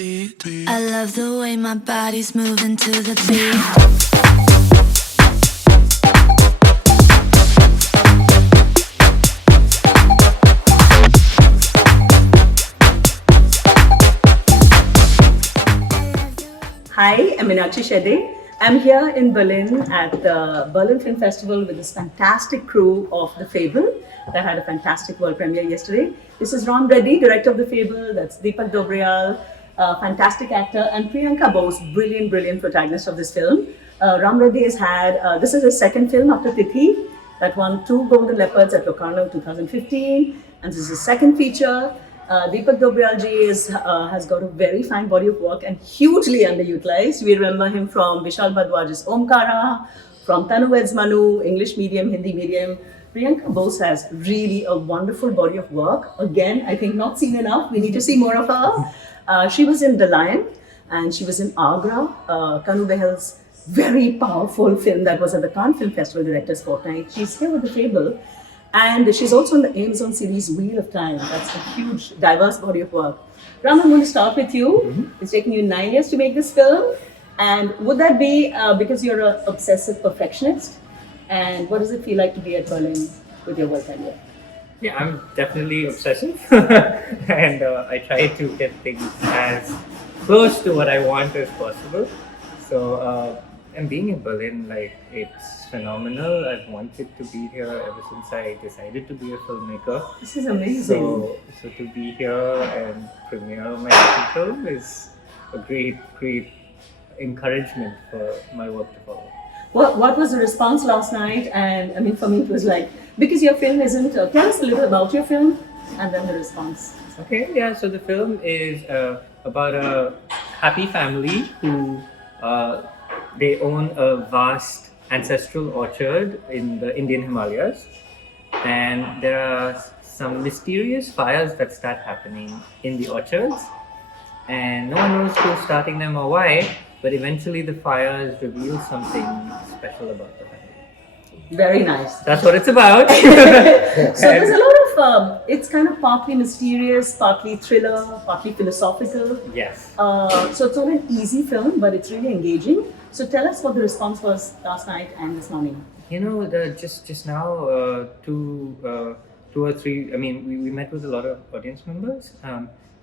I love the way my body's moving to the beat. Hi, I'm Meenakshi Shedde. I'm here in Berlin at the Berlin Film Festival with this fantastic crew of The Fable that had a fantastic world premiere yesterday. This is Raam Reddy, director of The Fable. That's Deepak Dobriyal, fantastic actor, and Priyanka Bose, brilliant protagonist of this film. Raam Reddy has had, this is his second film after Tithi that won 2 Golden Leopards at Locarno 2015, and this is his second feature. Deepak Dobriyal ji has got a very fine body of work and hugely underutilized. We remember him from Vishal Bhardwaj's Omkara, from Tanu Weds Manu, English medium, Hindi medium. Priyanka Bose has really a wonderful body of work. Again, I think not seen enough. We need to see more of her. She was in The Lion and she was in Agra, Kanu Behal's very powerful film that was at the Cannes Film Festival Directors Fortnight. She's here with The Fable. And she's also in the Amazon series Wheel of Time. That's a huge, diverse body of work. Ram, I'm going to start with you. Mm-hmm. It's taken you 9 years to make this film. And would that be because you're an obsessive perfectionist? And what does it feel like to be at Berlin with your work premiere? Yeah, I'm definitely obsessive. And I try to get things as close to what I want as possible. So, and being in Berlin, like, it's phenomenal. I've wanted to be here ever since I decided to be a filmmaker. This is amazing. So to be here and premiere my second film is a great encouragement for my work to follow. What was the response last night? And I mean, for me, it was like, because your film isn't, tell us a little about your film and then the response. Okay, yeah, so the film is about a happy family who they own a vast ancestral orchard in the Indian Himalayas, and there are some mysterious fires that start happening in the orchards, and no one knows who's starting them or why, but eventually the fires reveal something special about the family. Very nice. That's what it's about. So there's a lot of, it's kind of partly mysterious, partly thriller, partly philosophical. Yes. So it's not an easy film, but it's really engaging. So tell us what the response was last night and this morning. You know, just now, two or three. I mean, we met with a lot of audience members,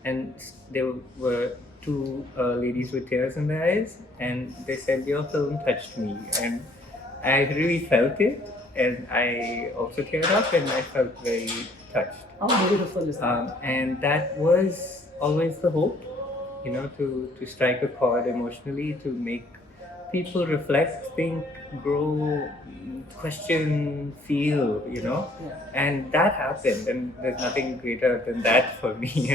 and there were 2 ladies with tears in their eyes, and they said your film touched me, and I really felt it, and I also teared up, and I felt very touched. Oh, beautiful is that? And that was always the hope, you know, to strike a chord emotionally, to make people reflect, think, grow, question, feel, you know. Yeah. And that happened, and there's nothing greater than that for me.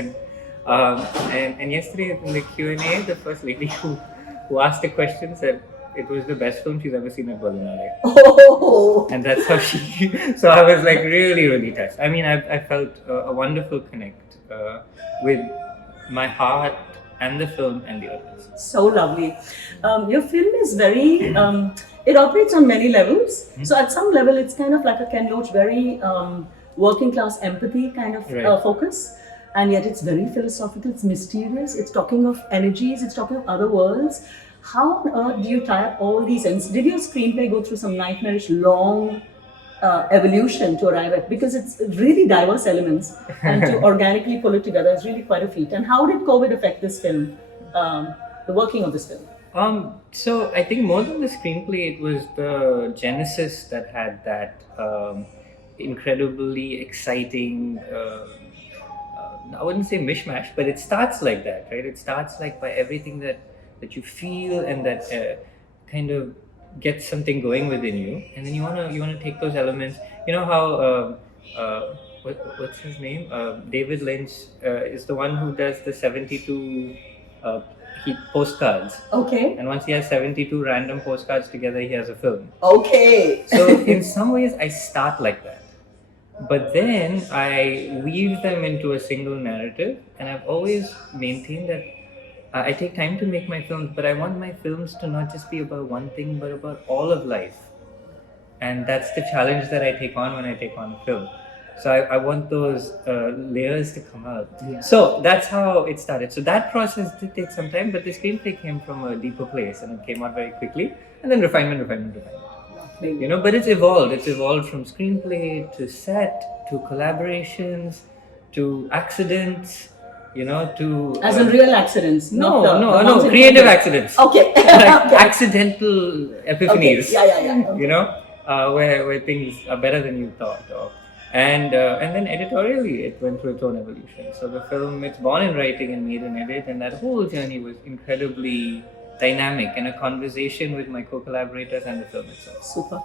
And yesterday in the Q&A, the first lady who asked the question said it was the best film she's ever seen at Berlinale. Oh. And that's how she. So I was like really touched. I mean, I felt a wonderful connect with my heart and the film and the audience. So lovely. Your film is very, it operates on many levels. Mm-hmm. So at some level, it's kind of like a Ken Loach, very working class empathy kind of focus. And yet it's very philosophical, it's mysterious, it's talking of energies, it's talking of other worlds. How on earth do you tie up all these ends? Did your screenplay go through some nightmarish long evolution to arrive at? Because it's really diverse elements, and to organically pull it together is really quite a feat. And how did COVID affect this film, the working of this film? So I think more than the screenplay, it was the genesis that had that incredibly exciting, I wouldn't say mishmash, but it starts like that, right? It starts like by everything that you feel and that kind of gets something going within you, and then you wanna take those elements. You know how what's his name? David Lynch is the one who does the 72 postcards. Okay. And once he has 72 random postcards together, he has a film. Okay. So in some ways, I start like that. But then I weave them into a single narrative, and I've always maintained that I take time to make my films, but I want my films to not just be about one thing, but about all of life. And that's the challenge that I take on when I take on a film. So I want those layers to come out. So that's how it started. So that process did take some time, but the screenplay came from a deeper place and it came out very quickly. And then refinement. But it's evolved. It's evolved from screenplay to set to collaborations to accidents. To As in real accidents. no, not the no, ones creative intended. accidents. Okay. Like accidental epiphanies. Okay. Yeah. Okay. Where things are better than you thought of. And then editorially, it went through its own evolution. So the film, it's born in writing and made in edit, and that whole journey was incredibly dynamic and a conversation with my co-collaborators and the film itself. Super.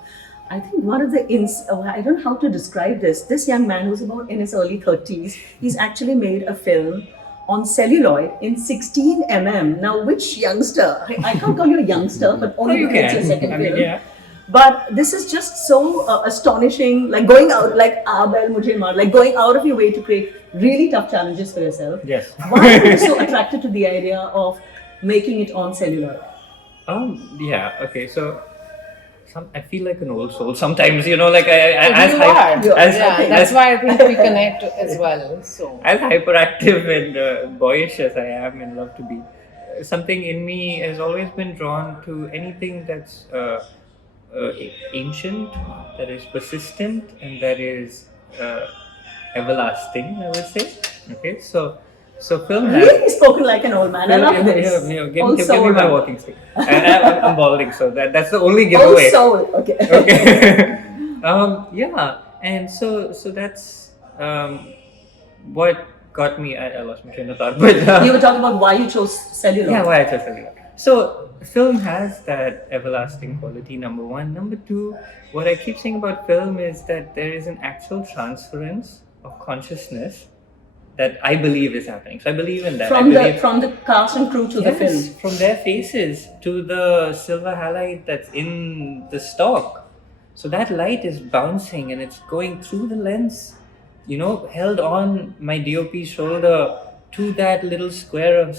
I think one of the I don't know how to describe this. This young man who's about in his early 30s, he's actually made a film on celluloid in 16 mm. Now, which youngster? I can't call you a youngster, but only you because it's your can. second I mean, film. yeah. But this is just so astonishing, like going out, like Abel Mujhe Maar, like going out of your way to create really tough challenges for yourself. Yes. Why are you so attracted to the idea of making it on celluloid? Yeah. Okay. So, I feel like an old soul sometimes. Like as You hype- are. as- Yeah, that's as- why I think we connect as well. So as hyperactive and boyish as I am and love to be, something in me has always been drawn to anything that's ancient, that is persistent, and that is everlasting, I would say. Okay, so film has. Really spoken like an old man. I love this. Give me my walking stick. And I'm balding, so that's the only giveaway. Old soul. Okay. Okay. Yeah, and so that's what got me. I lost my train of thought, but You were talking about why you chose celluloid. yeah, why I chose celluloid. So film has that everlasting quality. Number one. Number two, what I keep saying about film is that there is an actual transference of consciousness that I believe is happening. So I believe in that. From I believe, the cast and crew to the film. from their faces to the silver halide that's in the stock. So that light is bouncing and it's going through the lens, held on my DOP's shoulder to that little square of,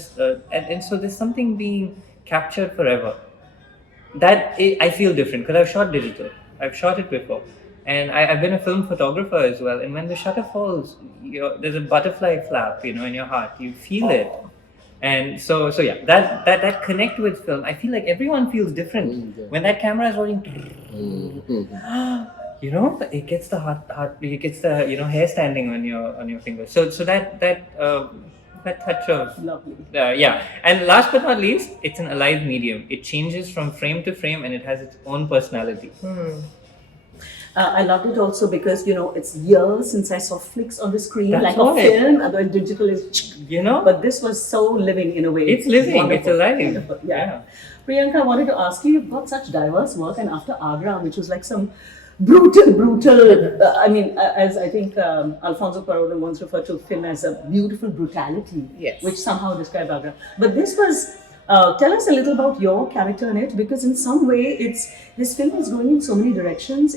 and so there's something being captured forever. I feel different because I've shot digital. I've shot it before. And I've been a film photographer as well. And when the shutter falls, there's a butterfly flap, in your heart. You feel it. And so yeah, that connect with film. I feel like everyone feels different when that camera is rolling. It gets the heart. It gets the hair standing on your fingers. So that touch of Lovely. yeah. And last but not least, it's an alive medium. It changes from frame to frame, and it has its own personality. I loved it also because it's years since I saw flicks on the screen That's like right. a film. Otherwise, digital is. But this was so living in a way. It's living. Wonderful. It's alive. Wonderful. Yeah. Priyanka, I wanted to ask you. You've got such diverse work, and after Agra, which was like some brutal. As I think Alfonso Cuarón once referred to film as a beautiful brutality, Yes. which somehow described Agra. But this was. Tell us a little about your character in it, because in some way, this film is going in so many directions.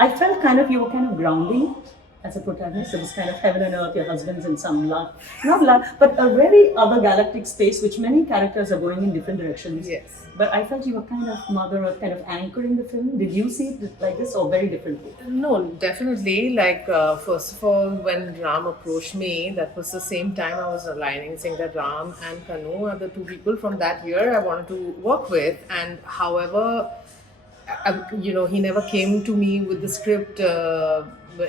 I felt you were kind of grounding as a protagonist. It was kind of heaven and earth, your husband's in some not love, but a very other galactic space, which many characters are going in different directions. yes. But I felt you were kind of Mother Earth, kind of anchoring the film. Did you see it like this or very differently? No, definitely. Like, first of all, when Ram approached me, that was the same time I was aligning, saying that Ram and Kanu are the two people from that year I wanted to work with. And however, he never came to me with the script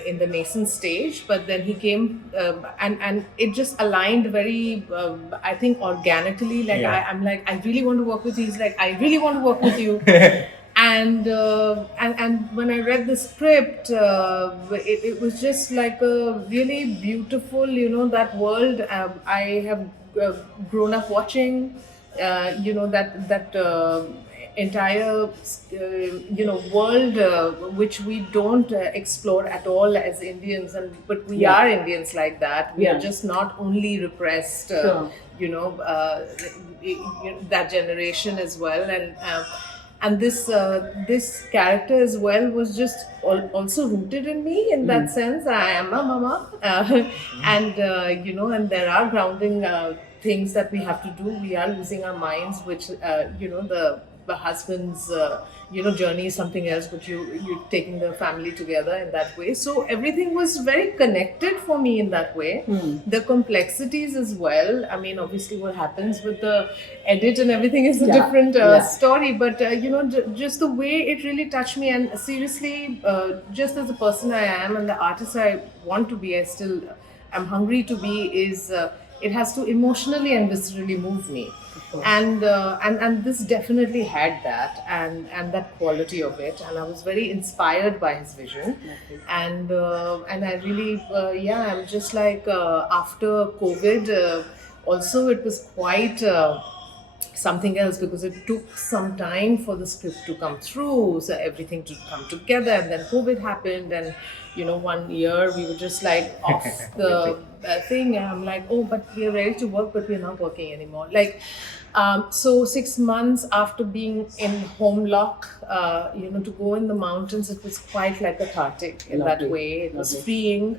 in the nascent stage, but then he came and it just aligned very, I think, organically. Like, Yeah. I'm like, I really want to work with you. He's like, I really want to work with you. And when I read the script, it was just like a really beautiful, that world I have grown up watching, that entire, world which we don't explore at all as Indians, but we Yeah. are Indians like that. We Yeah. are just not only repressed, Sure. that generation as well, and this character as well was just also rooted in me in that sense. I am a mama, and and there are grounding things that we have to do. We are losing our minds, which husband's journey is something else, but you're taking the family together in that way. So everything was very connected for me in that way. The complexities as well. I mean, obviously, what happens with the edit and everything is a different story, but just the way it really touched me. And seriously, just as the person I am and the artist I want to be, I'm hungry to be, is it has to emotionally and viscerally move me. And this definitely had that and that quality of it, and I was very inspired by his vision. And I really I'm just like, after COVID, also it was quite something else, because it took some time for the script to come through, so everything to come together, and then COVID happened, and 1 year we were just like off the thing, and I'm like, oh, but we're ready to work, but we're not working anymore. Like, so 6 months after being in home lock, to go in the mountains, it was quite like cathartic in that way. It was freeing,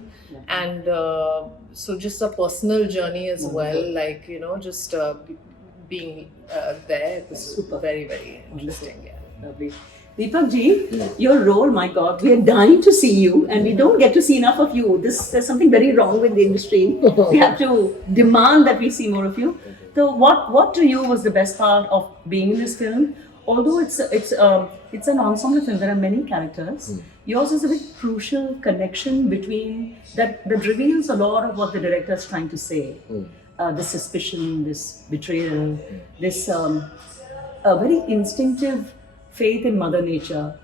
and so just a personal journey as well, like, just being there. It was very, very interesting. Yeah. Lovely. Deepak ji, your role, my God, we are dying to see you, and we don't get to see enough of you. There's something very wrong with the industry. We have to demand that we see more of you. So, what to you was the best part of being in this film? Although it's an ensemble film, there are many characters. Yours is a very crucial connection between that reveals a lot of what the director is trying to say. This suspicion, this betrayal, this a very instinctive faith in Mother Nature,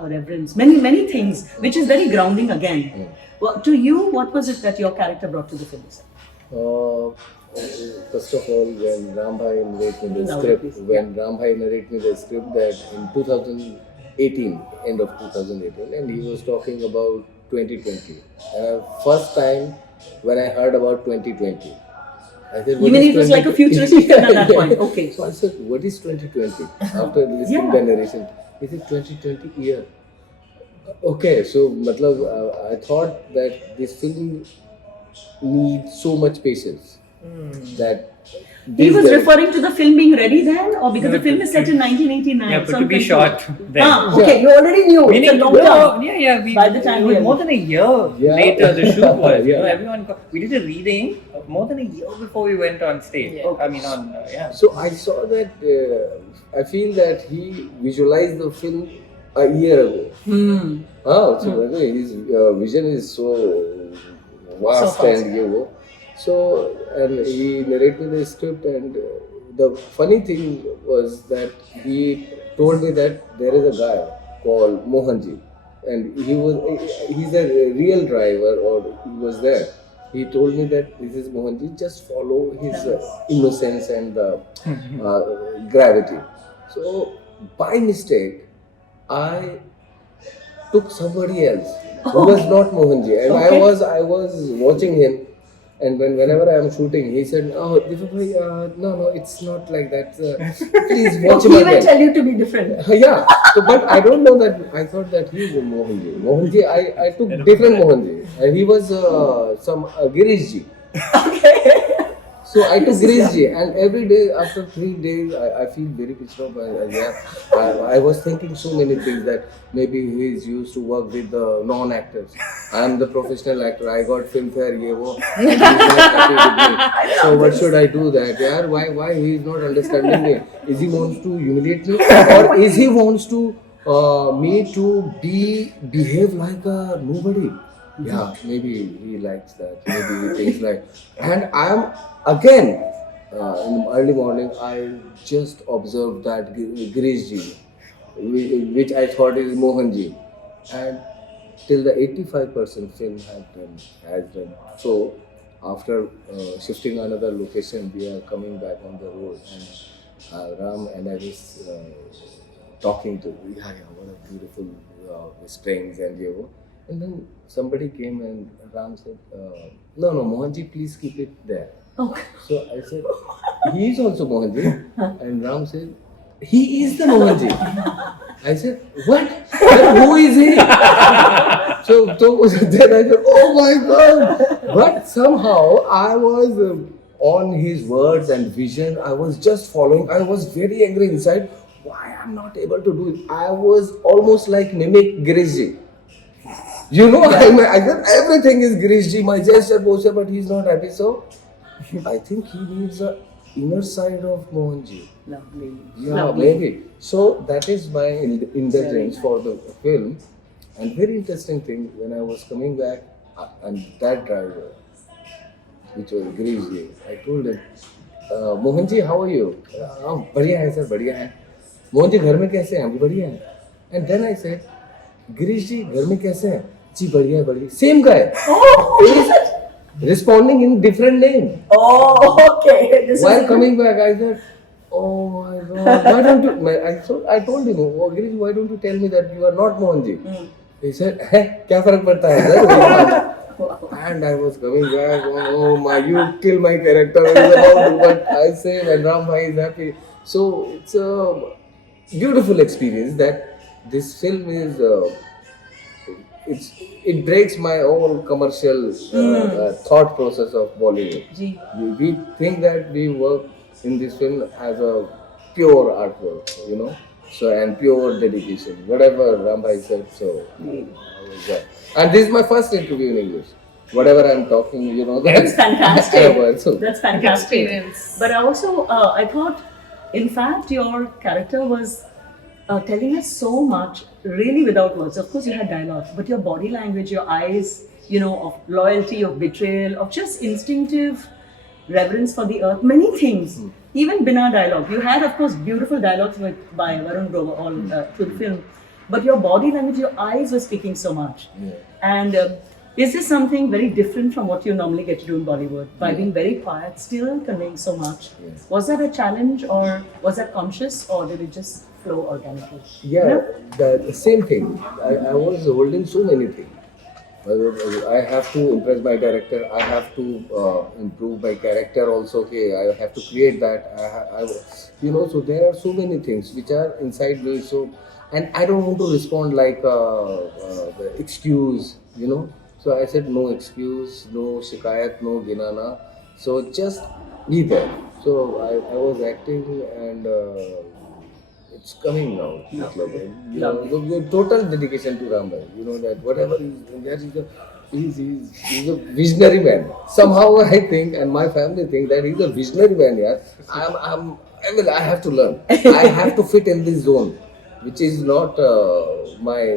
reverence, many things, which is very grounding again. Well, to you, what was it that your character brought to the film? First of all, when Ram Bhai narrated me the script, that in 2018, end of 2018, and he was talking about 2020. First time when I heard about 2020, I said, even it was like a futuristic film at that point. Okay. So I said, what is 2020? After listening the narration, is it 2020 year? Okay, so I thought that this film needs so much patience that he was referring to the film being ready then, or because the film is set in 1989. Yeah, but to be shot then. Okay, you already knew. It's a long time. By the time more than a year later, the shoot was. Everyone we did a reading more than a year before we went on stage. I mean, So I saw that. I feel that he visualized the film a year ago. So his vision is so vast, so and So, and he narrated the script, and the funny thing was that he told me that there is a guy called Mohanji, and he's a real driver, or he was there. He told me that this is Mohanji, just follow his innocence and gravity. So, by mistake, I took somebody else who was not Mohanji, and I was watching him. And whenever I am shooting, he said, "Oh, Deepak bhai, no, it's not like that. Please watch him again." He will tell you to be different. Yeah. So, but I don't know that. I thought that he is a Mohanji. Mohanji, I took different Mohanji, and he was some Girishji. Okay. So I took Girishji, and every day after 3 days, I feel very pissed off. I was thinking so many things, that maybe he is used to work with the non-actors. I am the professional actor. I got Filmfare, He's not happy with me. So what should I do that? Yeah, why he is not understanding me? Is he wants to humiliate me, or is he wants to me to behave like a nobody? Yeah, maybe he likes that. Maybe he thinks like. And I am again in the early morning. I just observed that Girishji, which I thought is Mohanji, and till the 85% film has done. So after shifting another location, we are coming back on the road, and Ram and I was talking to what a beautiful springs, and then somebody came and Ram said, no, Mohanji, please keep it there. Okay. So I said, he is also Mohanji. And Ram said, he is the Mohanji. I said, what? Who is he? So then I said, oh my God. But somehow I was on his words and vision. I was just following. I was very angry inside. why I'm not able to do it. I was almost like mimic Girishji. You know, I said everything is Girishji, my gesture, posture, but he's not happy. So I think he needs the inner side of Mohanji. Lovely. Yeah, Lovely. maybe. So that is my indulgence for the film. And very interesting thing, when I was coming back, and that driver, which was Girishji, I told him, Mohanji, how are you? बढ़िया है sir, बढ़िया है. मोहन जी घर में कैसे हैं? बढ़िया है. And then I said, Girish जी घर में कैसे हैं? जी बढ़िया है, बढ़िया. Same guy. Oh, Responding in different name. oh, okay. This While is coming back, I said, oh my God, why don't you? I told him, oh, Girish, why don't you tell me that you are not Mohanji? He said, क्या फर्क पड़ता है sir? And I was coming back, oh my, you kill my character. But I say, when Ram Bhai is happy. So it's a beautiful experience that this film is. It breaks my whole commercial thought process of Bollywood. Ji. We think that we work in this film as a pure artwork, you know, so and pure dedication. Whatever Rambhai said, so I was there. And this is my first interview in English. Whatever I'm talking, you know, That's fantastic. So, That's fantastic. Experience. But I also, I thought, in fact, your character was telling us so much, really without words. Of course, you had dialogue, but your body language, your eyes, you know, of loyalty, of betrayal, of just instinctive reverence for the earth, many things. Even Bina dialogue. You had, of course, beautiful dialogues by Varun Grover all through the film, but your body language, your eyes were speaking so much. Yeah. And is this something very different from what you normally get to do in Bollywood? By being very quiet, still conveying so much. Yeah. Was that a challenge, or was that conscious, or did it just flow organically? yeah, the same thing. I was holding so many things. I have to impress my director. I have to improve my character also. Okay, I have to create that. You know, so there are so many things which are inside me. So, and I don't want to respond like the excuse. You know, so I said no excuse, no shikayat, no ginana. So just be there. So I was acting and. It's coming now. You know, the total dedication to Rambhai. You know that whatever he's doing, that he's a visionary man. Somehow I think, and my family think that he's a visionary man. Yeah, I have to learn. I have to fit in this zone, which is not my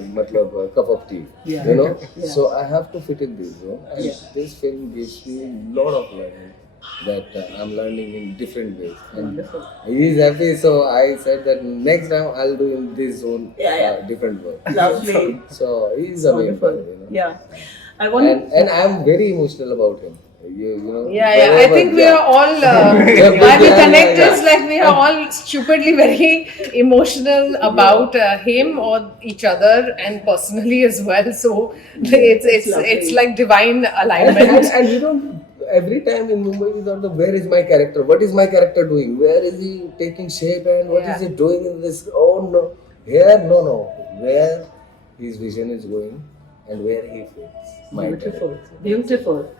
cup of tea. Yeah. You know, Yeah. so I have to fit in this zone, and Yeah. this film gives me a lot of learning. That I'm learning in different ways. And Wonderful. he is happy, so I said that next time I'll do in this zone different work. Lovely. So he's a main Wonderful. fan, you know. Yeah. I wanted. And I'm very emotional about him. You know. Yeah, I wherever- think we are all, while we connect, it's like we are all stupidly very emotional about him or each other and personally as well. So it's like divine alignment. And you know, every time in Mumbai we thought, where is my character? What is my character doing? Where is he taking shape and what is he doing in this? Oh no, here no. Where his vision is going and where he fits. My Beautiful, character. beautiful.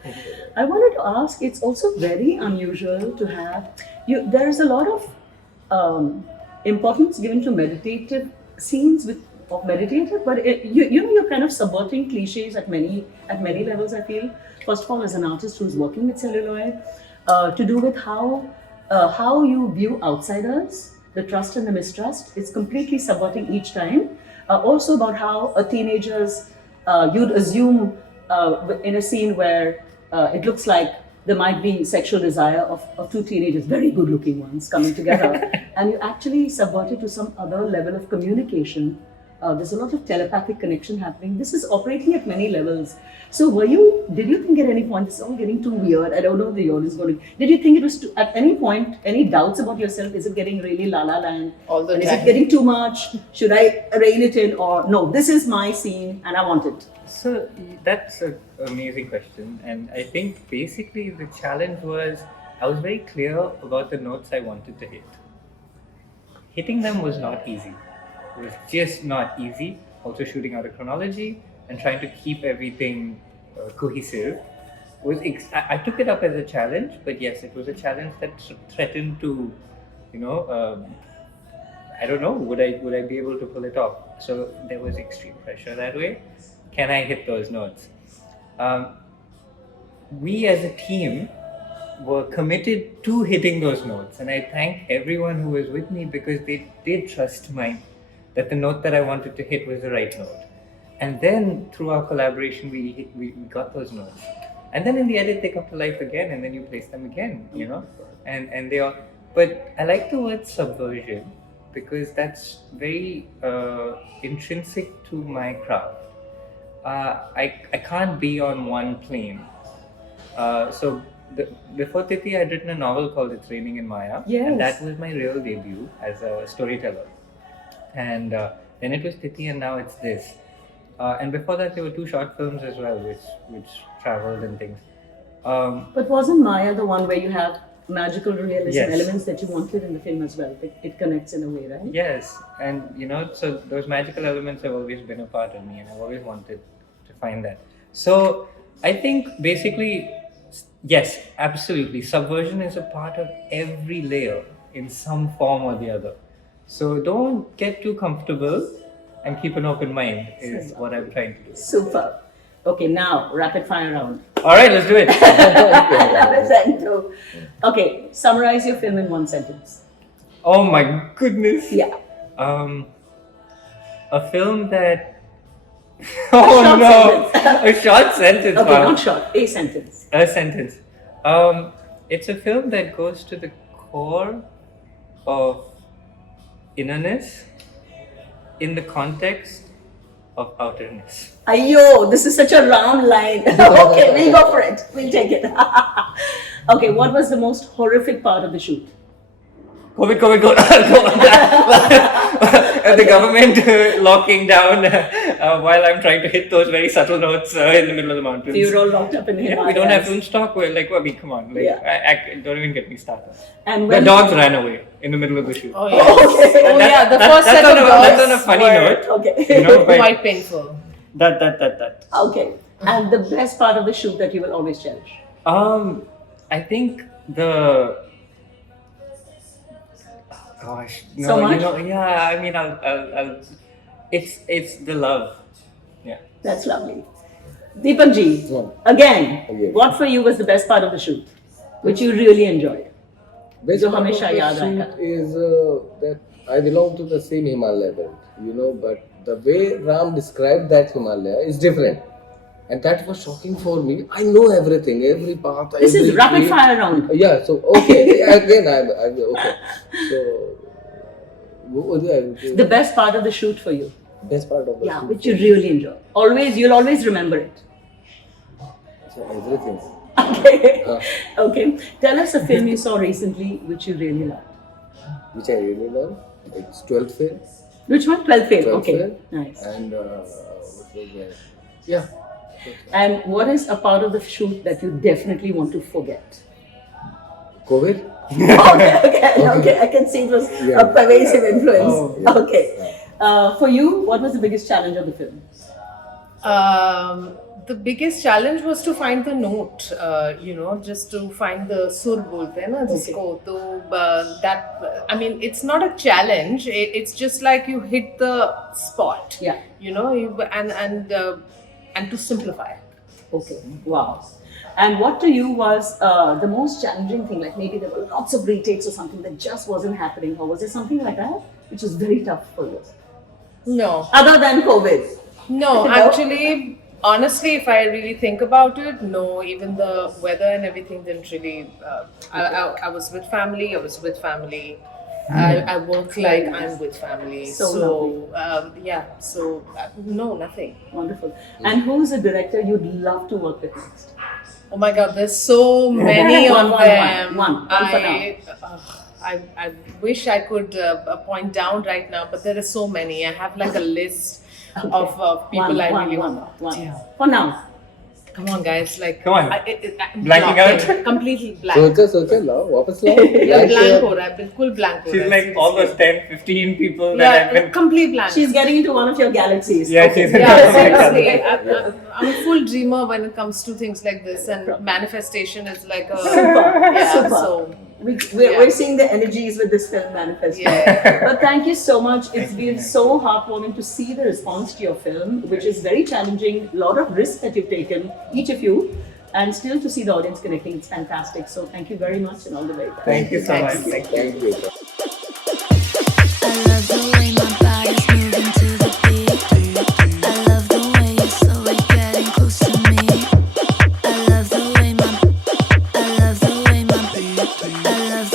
I wanted to ask, it's also very unusual to have, there is a lot of importance given to meditative scenes of meditative, but you know, you're kind of subverting cliches at many levels, I feel. First of all, as an artist who's working with celluloid, to do with how you view outsiders, the trust and the mistrust, it's completely subverting each time. Also about how a teenager's, you'd assume in a scene where it looks like there might be sexual desire of two teenagers, very good looking ones, coming together, and you actually subvert it to some other level of communication. There's a lot of telepathic connection happening. This is operating at many levels. So did you think at any point, this is all getting too weird, I don't know the audience going, did you think it was at any point, any doubts about yourself, is it getting really la la land? All the And time. is it getting too much? Should I rein it in, or no, this is my scene and I want it? So that's an amazing question, and I think basically the challenge was I was very clear about the notes I wanted to hit. Hitting them was not easy. It was just not easy. Also shooting out of chronology and trying to keep everything cohesive. I took it up as a challenge, but yes, it was a challenge that threatened to, I don't know, would I be able to pull it off? So there was extreme pressure that way. Can I hit those notes? We as a team were committed to hitting those notes, and I thank everyone who was with me because they did trust that the note that I wanted to hit was the right note. And then through our collaboration, we got those notes. And then in the edit, they come to life again, and then you place them again, you know? And they all. But I like the word subversion because that's very intrinsic to my craft. I can't be on one plane. Before Titi, I'd written a novel called It's Raining in Maya. Yes. And that was my real debut as a storyteller. And then it was Titi, and now it's this. And before that, there were 2 short films as well, which traveled and things. But wasn't Maya the one where you have magical realism Yes. elements that you wanted in the film as well? It connects in a way, right? Yes, and so those magical elements have always been a part of me, and I've always wanted to find that. So I think basically, yes, absolutely, subversion is a part of every layer in some form or the other. So don't get too comfortable and keep an open mind is what I'm trying to do. Super. Okay, now rapid fire round. All right, let's do it. Represent too. Okay, summarize your film in 1 sentence. Oh my goodness. Yeah. A film that. Oh short no! sentence. A short sentence. Okay, wow. not short. A sentence. A sentence. It's a film that goes to the core of innerness in the context of outerness. Ayo, this is such a round line. Okay, we'll go for it. We'll take it. Okay, what was the most horrific part of the shoot? COVID. The government locking down while I'm trying to hit those very subtle notes in the middle of the mountains. So you're all locked up in the Yeah, we don't have film stock. We're like, come on. Like, Yeah. don't even get me started. And The when dogs ran away in the middle of the shoot. Oh yes. Oh yeah, the first set of That's on a dogs funny were note. Okay. You know, but quite painful. that. Okay. And the best part of the shoot that you will always cherish? I think the. Gosh, no, So much? yeah. I mean, I'll. It's the love. Yeah. That's lovely. Deepak ji, again, what for you was the best part of the shoot, which you really enjoyed? Best जो part of हमेशा the याद shoot आएगा. is that I belong to the same Himalaya belt, but the way Ram described that Himalaya is different. And that was shocking for me. I know everything, every path. This is every rapid way. fire round. Yeah, so okay. Again, I'm okay. So, The best part of the shoot for you? best part of the shoot. Which you really enjoy. You'll always remember it. So everything. Okay. Okay. Tell us a film you saw recently which you really loved. Which I really love. It's 12th Fail. Which one? 12 Fail. 12th Okay. Fail. Nice. And what was that? Yeah. And what is a part of the shoot that you definitely want to forget? COVID? Okay. I can see it was a pervasive influence. Oh, yeah. Okay. For you, what was the biggest challenge of the film? The biggest challenge was to find the note, just to find the sur bolte hain na jisko. So that, I mean, it's not a challenge. It's just like you hit the spot. Yeah. And to simplify. Okay. Wow. And what to you was the most challenging thing? Like maybe there were lots of retakes or something that just wasn't happening. Or was there something like that which was very tough for you? No. Other than COVID? No, actually, honestly, if I really think about it, no, even the weather and everything didn't really. I was with family. I work like I'm with family. So no, nothing. Wonderful. And who's a director you'd love to work with next? Oh my God, there's so many of them. One for now. I wish I could point down right now, but there are so many. I have like a list of people I really want. One. For now. Come on, guys! Like, Come on. Blanking blocking. out? Completely blank. सोचा लाओ वापस लाओ You're blank हो रहा है, बिल्कुल blank हो She's रहा है, like all those seriously. 10, 15 people that I've Yeah, been. complete blank. She's getting into one of your galaxies. Yeah, she's in Yeah, one of my seriously. galaxies. I'm a full dreamer when it comes to things like this, and manifestation is like a Super. yeah. Super. So we're seeing the energies with this film manifesting. Yeah. But thank you so much. It's been so heartwarming to see the response to your film, which is very challenging. A lot of risks that you've taken, each of you, and still to see the audience connecting. It's fantastic. So thank you very much and all the very best. Thank you so much. Thanks. Thank you. Thank you. I love the way my body's moving to the beat. I love the way you're slowly getting close to me. I love the way my I love the way my I love